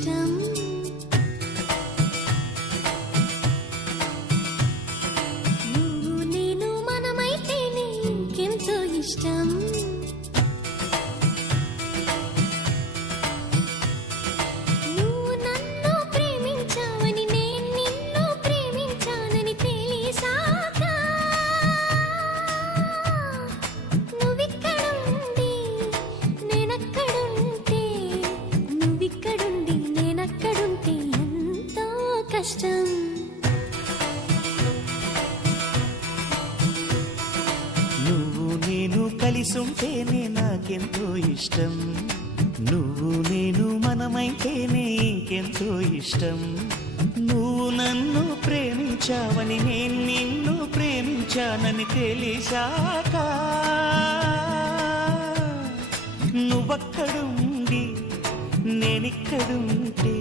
ఇష్టం. నువ్వు నేను మనమైతేనే ఇంకెంతో ఇష్టం. నువ్వు నన్ను ప్రేమించావని నేను నిన్ను ప్రేమించానని తెలిసాక నువ్విక్కడుండి నేనక్కడుంటే నువ్విక్కడుండి నేనక్కడుంటే ఎంతో కష్టం. నువ్వు నేను కలిసుంటేనే నాకెంతో ఇష్టం. నువ్వు నేను మనమైతేనే ఇంకెంతో ఇష్టం. నువ్వు నన్ను ప్రేమించావని నేను నిన్ను ప్రేమించానని తెలిసాక నువ్వక్కడుండి నేనిక్కడుంటే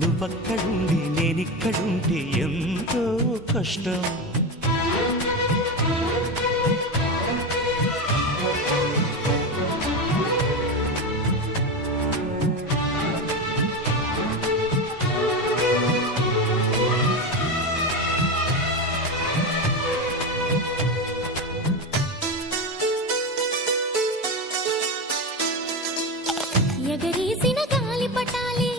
నువ్వక్కడుండి నేనిక్కడుంటే ఎంతో కష్టం. ఎగరేసిన గాలిపటాలే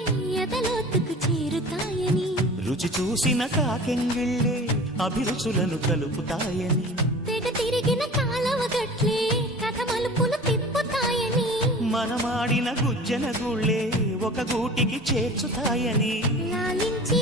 ఎదలోతుకు చేరుతాయని రుచి చూసిన కాకెంగిళ్ళే అభిరుచులను కలుపుతాయని తెగ తిరిగిన కాలవ గట్లే కథ మలుపులు తిప్పుతాయని మనమాడిన గుజ్జన గుళ్ళే ఒక గూటికి చేర్చుతాయని లాలించి